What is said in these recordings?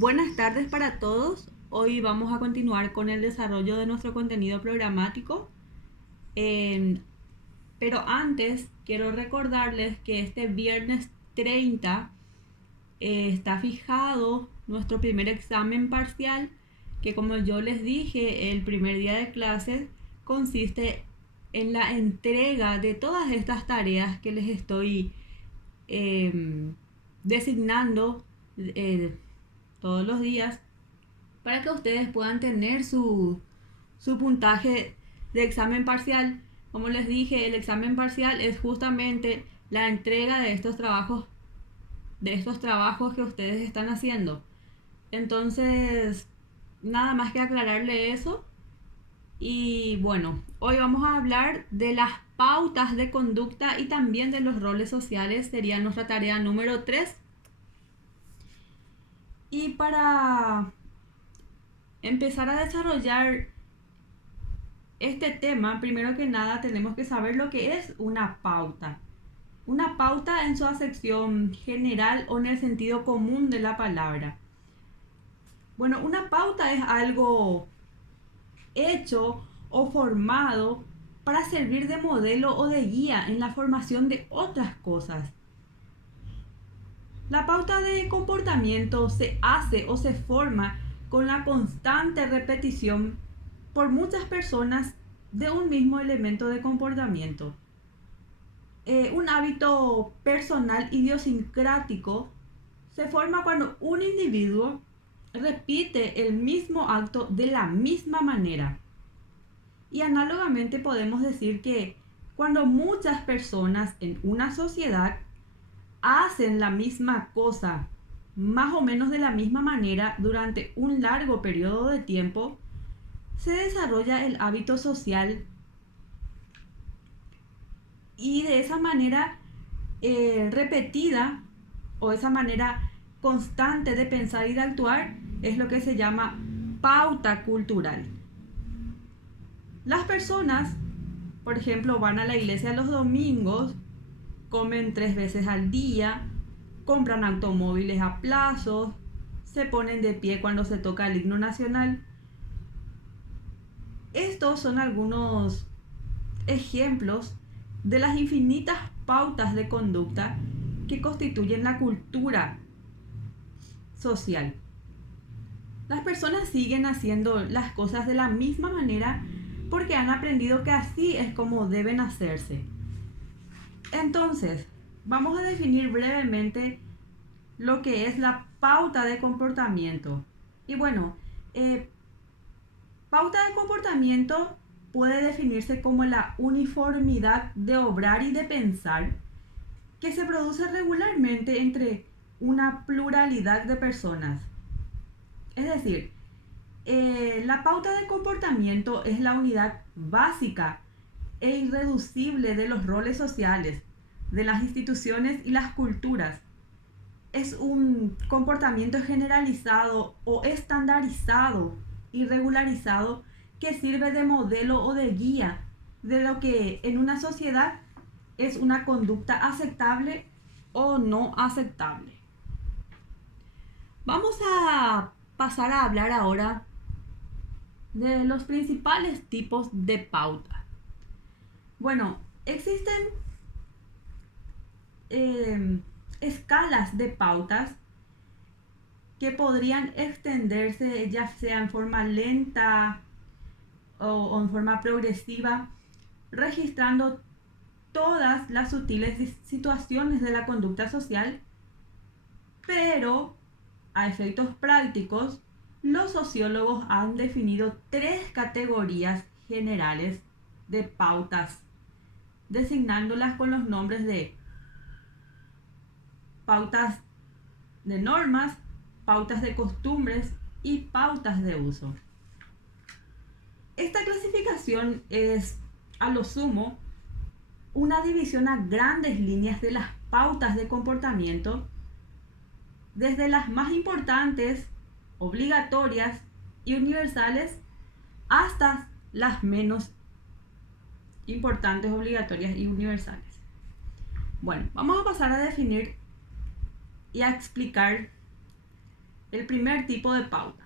Buenas tardes para todos. Hoy vamos a continuar con el desarrollo de nuestro contenido programático. Eh, pero antes quiero recordarles que este viernes 30 está fijado nuestro primer examen parcial, que como yo les dije, el primer día de clases consiste en la entrega de todas estas tareas que les estoy designando todos los días para que ustedes puedan tener su puntaje de examen parcial. Como les dije, el examen parcial es justamente la entrega de estos trabajos que ustedes están haciendo. Entonces, nada más que aclararle eso. Y bueno, hoy vamos a hablar de las pautas de conducta y también de los roles sociales. Sería nuestra tarea número 3. Y para empezar a desarrollar este tema, primero que nada tenemos que saber lo que es una pauta. Una pauta en su acepción general o en el sentido común de la palabra. Bueno, una pauta es algo hecho o formado para servir de modelo o de guía en la formación de otras cosas. La pauta de comportamiento se hace o se forma con la constante repetición por muchas personas de un mismo elemento de comportamiento. Un hábito personal idiosincrático se forma cuando un individuo repite el mismo acto de la misma manera. Y análogamente podemos decir que cuando muchas personas en una sociedad hacen la misma cosa más o menos de la misma manera durante un largo periodo de tiempo, se desarrolla el hábito social y de esa manera repetida o esa manera constante de pensar y de actuar es lo que se llama pauta cultural. Las personas, por ejemplo, van a la iglesia los domingos, comen 3 veces al día, compran automóviles a plazos, se ponen de pie cuando se toca el himno nacional. Estos son algunos ejemplos de las infinitas pautas de conducta que constituyen la cultura social. Las personas siguen haciendo las cosas de la misma manera porque han aprendido que así es como deben hacerse. Entonces, vamos a definir brevemente lo que es la pauta de comportamiento. Y bueno, pauta de comportamiento puede definirse como la uniformidad de obrar y de pensar que se produce regularmente entre una pluralidad de personas. Es decir, la pauta de comportamiento es la unidad básica e irreducible de los roles sociales, de las instituciones y las culturas. Es un comportamiento generalizado o estandarizado y regularizado que sirve de modelo o de guía de lo que en una sociedad es una conducta aceptable o no aceptable. Vamos a pasar a hablar ahora de los principales tipos de pauta. Bueno, existen escalas de pautas que podrían extenderse ya sea en forma lenta o en forma progresiva, registrando todas las sutiles situaciones de la conducta social, pero a efectos prácticos, los sociólogos han definido 3 categorías generales de pautas, designándolas con los nombres de pautas de normas, pautas de costumbres y pautas de uso. Esta clasificación es, a lo sumo, una división a grandes líneas de las pautas de comportamiento, desde las más importantes, obligatorias y universales, hasta las menos importantes, obligatorias y universales. Bueno, vamos a pasar a definir y a explicar el primer tipo de pauta.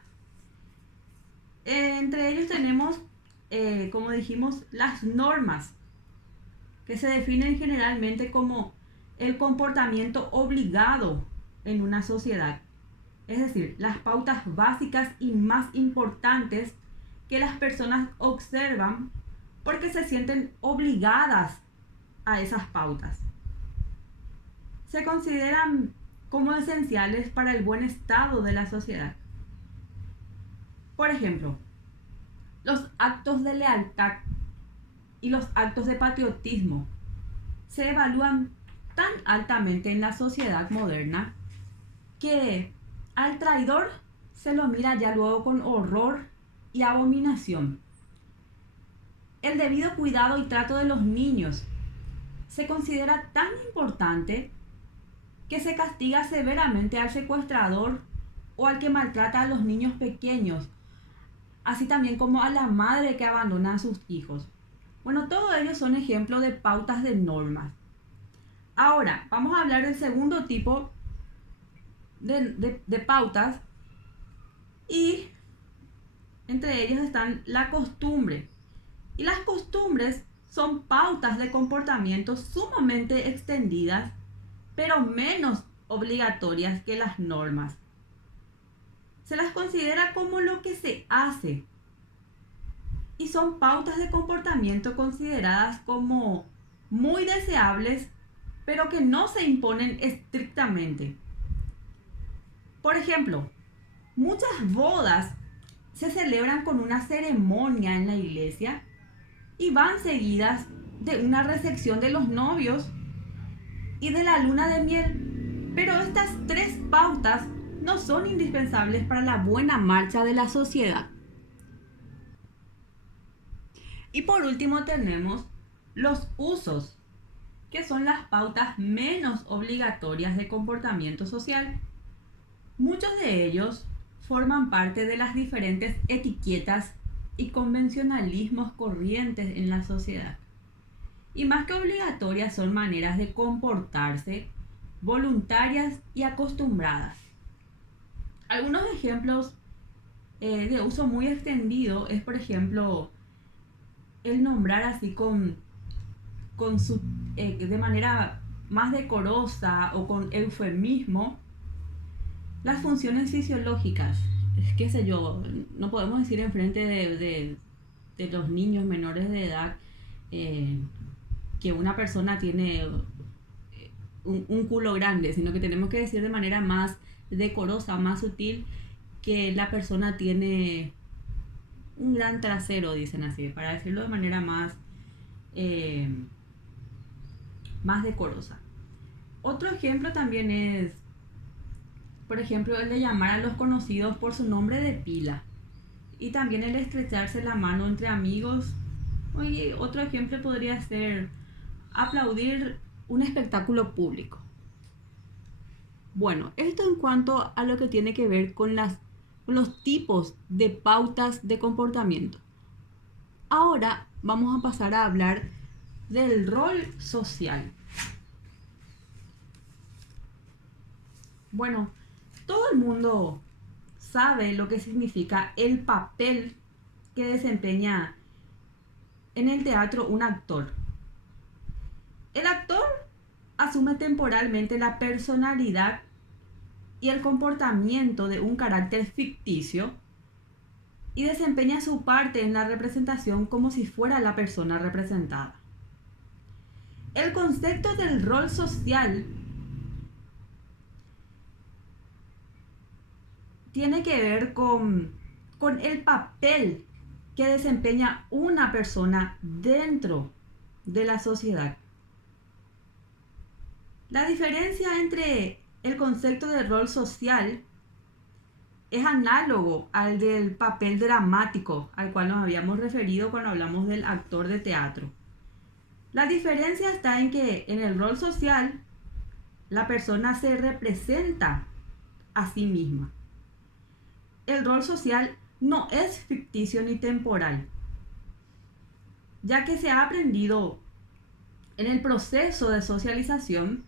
Entre ellos tenemos, como dijimos, las normas, que se definen generalmente como el comportamiento obligado en una sociedad. Es decir, las pautas básicas y más importantes que las personas observan porque se sienten obligadas a esas pautas. Se consideran como esenciales para el buen estado de la sociedad. Por ejemplo, los actos de lealtad y los actos de patriotismo se evalúan tan altamente en la sociedad moderna que al traidor se lo mira ya luego con horror y abominación. El debido cuidado y trato de los niños se considera tan importante que se castiga severamente al secuestrador o al que maltrata a los niños pequeños, así también como a la madre que abandona a sus hijos. Bueno, todos ellos son ejemplos de pautas de normas. Ahora, vamos a hablar del segundo tipo de pautas, y entre ellos están la costumbre. Y las costumbres son pautas de comportamiento sumamente extendidas, pero menos obligatorias que las normas. Se las considera como lo que se hace y son pautas de comportamiento consideradas como muy deseables, pero que no se imponen estrictamente. Por ejemplo, muchas bodas se celebran con una ceremonia en la iglesia y van seguidas de una recepción de los novios y de la luna de miel. Pero estas tres pautas no son indispensables para la buena marcha de la sociedad. Y por último tenemos los usos, que son las pautas menos obligatorias de comportamiento social. Muchos de ellos forman parte de las diferentes etiquetas y convencionalismos corrientes en la sociedad. Y más que obligatorias son maneras de comportarse, voluntarias y acostumbradas. Algunos ejemplos de uso muy extendido es, por ejemplo, el nombrar así de manera más decorosa o con eufemismo las funciones fisiológicas. Qué sé yo, no podemos decir enfrente de los niños menores de edad que una persona tiene un culo grande, sino que tenemos que decir de manera más decorosa, más sutil, que la persona tiene un gran trasero, dicen así, para decirlo de manera más decorosa. Otro ejemplo también es, por ejemplo, el de llamar a los conocidos por su nombre de pila, y también el estrecharse la mano entre amigos. Oye, otro ejemplo podría ser aplaudir un espectáculo público. Bueno, esto en cuanto a lo que tiene que ver con los tipos de pautas de comportamiento. Ahora vamos a pasar a hablar del rol social. Bueno, todo el mundo sabe lo que significa el papel que desempeña en el teatro un actor. El actor asume temporalmente la personalidad y el comportamiento de un carácter ficticio y desempeña su parte en la representación como si fuera la persona representada. El concepto del rol social tiene que ver con el papel que desempeña una persona dentro de la sociedad. La diferencia entre el concepto de rol social es análogo al del papel dramático, al cual nos habíamos referido cuando hablamos del actor de teatro. La diferencia está en que en el rol social la persona se representa a sí misma. El rol social no es ficticio ni temporal, ya que se ha aprendido en el proceso de socialización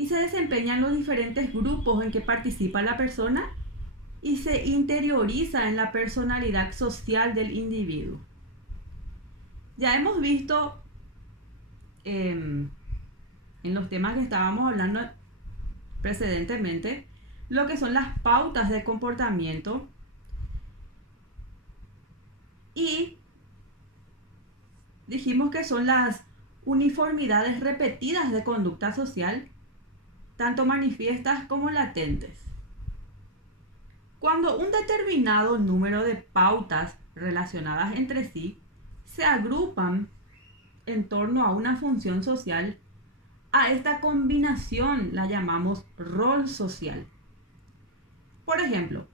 y se desempeña en los diferentes grupos en que participa la persona y se interioriza en la personalidad social del individuo. Ya hemos visto en los temas que estábamos hablando precedentemente lo que son las pautas de comportamiento y dijimos que son las uniformidades repetidas de conducta social, tanto manifiestas como latentes. Cuando un determinado número de pautas relacionadas entre sí se agrupan en torno a una función social, a esta combinación la llamamos rol social. Por ejemplo,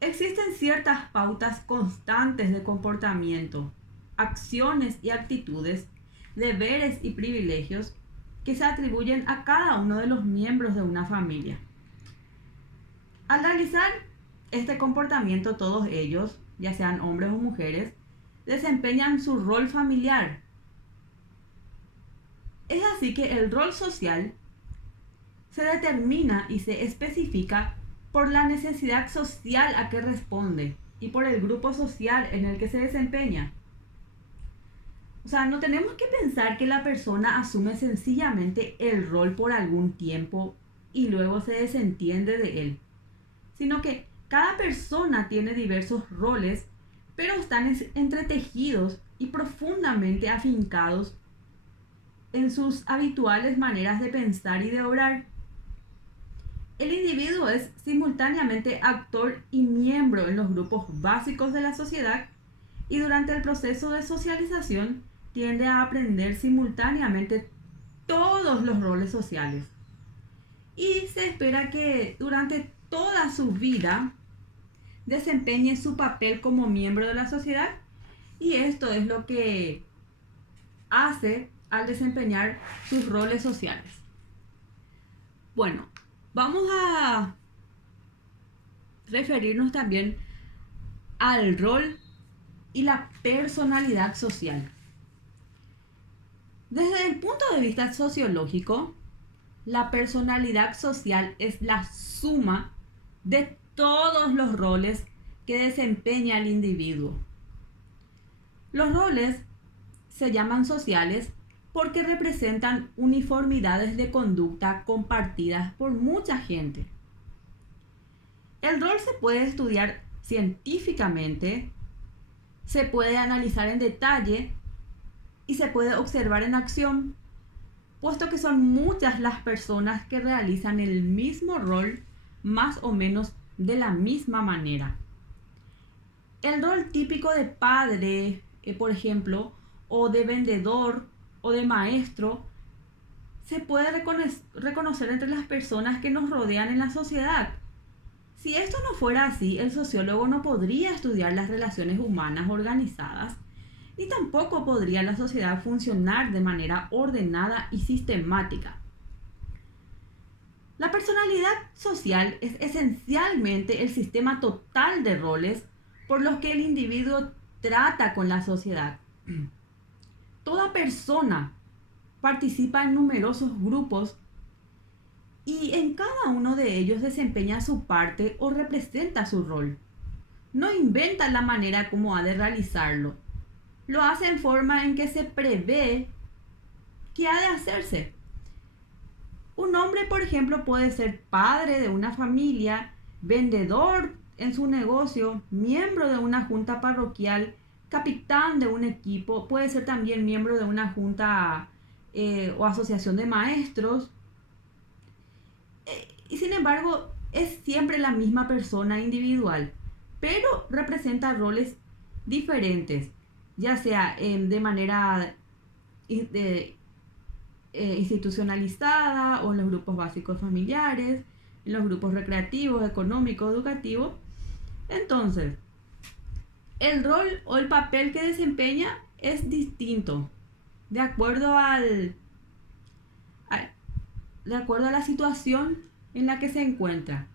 existen ciertas pautas constantes de comportamiento, acciones y actitudes, deberes y privilegios que se atribuyen a cada uno de los miembros de una familia. Al realizar este comportamiento, todos ellos, ya sean hombres o mujeres, desempeñan su rol familiar. Es así que el rol social se determina y se especifica por la necesidad social a que responde y por el grupo social en el que se desempeña. O sea, no tenemos que pensar que la persona asume sencillamente el rol por algún tiempo y luego se desentiende de él, sino que cada persona tiene diversos roles, pero están entretejidos y profundamente afincados en sus habituales maneras de pensar y de obrar. El individuo es simultáneamente actor y miembro en los grupos básicos de la sociedad y durante el proceso de socialización tiende a aprender simultáneamente todos los roles sociales. Y se espera que durante toda su vida desempeñe su papel como miembro de la sociedad, y esto es lo que hace al desempeñar sus roles sociales. Bueno, vamos a referirnos también al rol y la personalidad social. Desde el punto de vista sociológico, la personalidad social es la suma de todos los roles que desempeña el individuo. Los roles se llaman sociales porque representan uniformidades de conducta compartidas por mucha gente. El rol se puede estudiar científicamente, se puede analizar en detalle y se puede observar en acción, puesto que son muchas las personas que realizan el mismo rol más o menos de la misma manera. El rol típico de padre, por ejemplo, o de vendedor o de maestro, se puede reconocer entre las personas que nos rodean en la sociedad. Si esto no fuera así, el sociólogo no podría estudiar las relaciones humanas organizadas y tampoco podría la sociedad funcionar de manera ordenada y sistemática. La personalidad social es esencialmente el sistema total de roles por los que el individuo trata con la sociedad. Toda persona participa en numerosos grupos y en cada uno de ellos desempeña su parte o representa su rol. No inventa la manera como ha de realizarlo. Lo hace en forma en que se prevé que ha de hacerse. Un hombre, por ejemplo, puede ser padre de una familia, vendedor en su negocio, miembro de una junta parroquial, capitán de un equipo, puede ser también miembro de una junta o asociación de maestros. Y sin embargo, es siempre la misma persona individual, pero representa roles diferentes, ya sea de manera institucionalizada o en los grupos básicos familiares, en los grupos recreativos, económicos, educativos. Entonces, el rol o el papel que desempeña es distinto de acuerdo a la situación en la que se encuentra,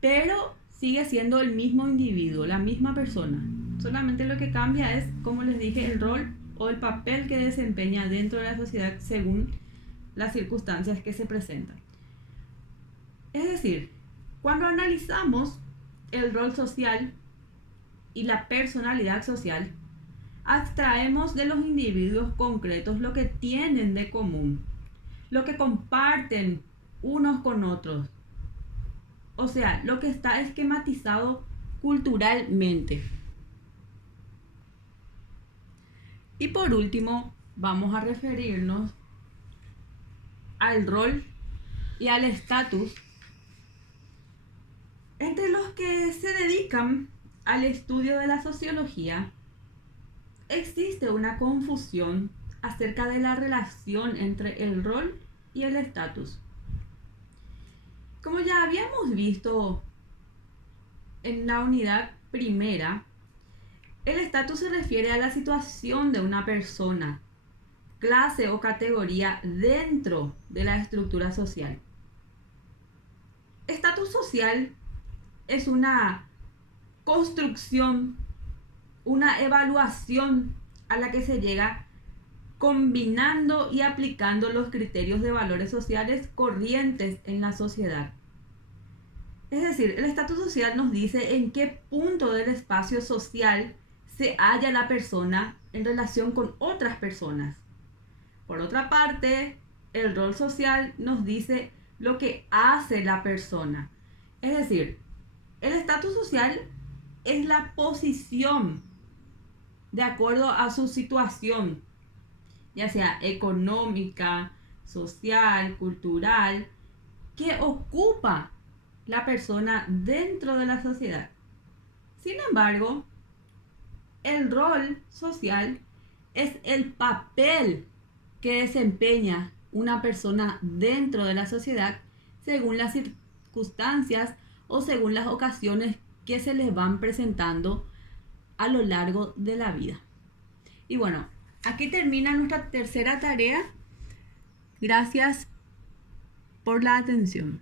pero sigue siendo el mismo individuo, la misma persona. Solamente lo que cambia es, como les dije, el rol o el papel que desempeña dentro de la sociedad según las circunstancias que se presentan. Es decir, cuando analizamos el rol social y la personalidad social, abstraemos de los individuos concretos lo que tienen de común, lo que comparten unos con otros, o sea, lo que está esquematizado culturalmente. Y por último, vamos a referirnos al rol y al estatus entre los que se dedican al estudio de la sociología. Existe una confusión acerca de la relación entre el rol y el estatus. Como ya habíamos visto en la unidad primera, el estatus se refiere a la situación de una persona, clase o categoría dentro de la estructura social. Estatus social es una construcción, una evaluación a la que se llega combinando y aplicando los criterios de valores sociales corrientes en la sociedad. Es decir, el estatus social nos dice en qué punto del espacio social se halla la persona en relación con otras personas. Por otra parte, el rol social nos dice lo que hace la persona. Es decir, el estatus social es la posición de acuerdo a su situación, ya sea económica, social, cultural, que ocupa la persona dentro de la sociedad. Sin embargo, el rol social es el papel que desempeña una persona dentro de la sociedad según las circunstancias o según las ocasiones que se les van presentando a lo largo de la vida. Y bueno, aquí termina nuestra tercera tarea. Gracias por la atención.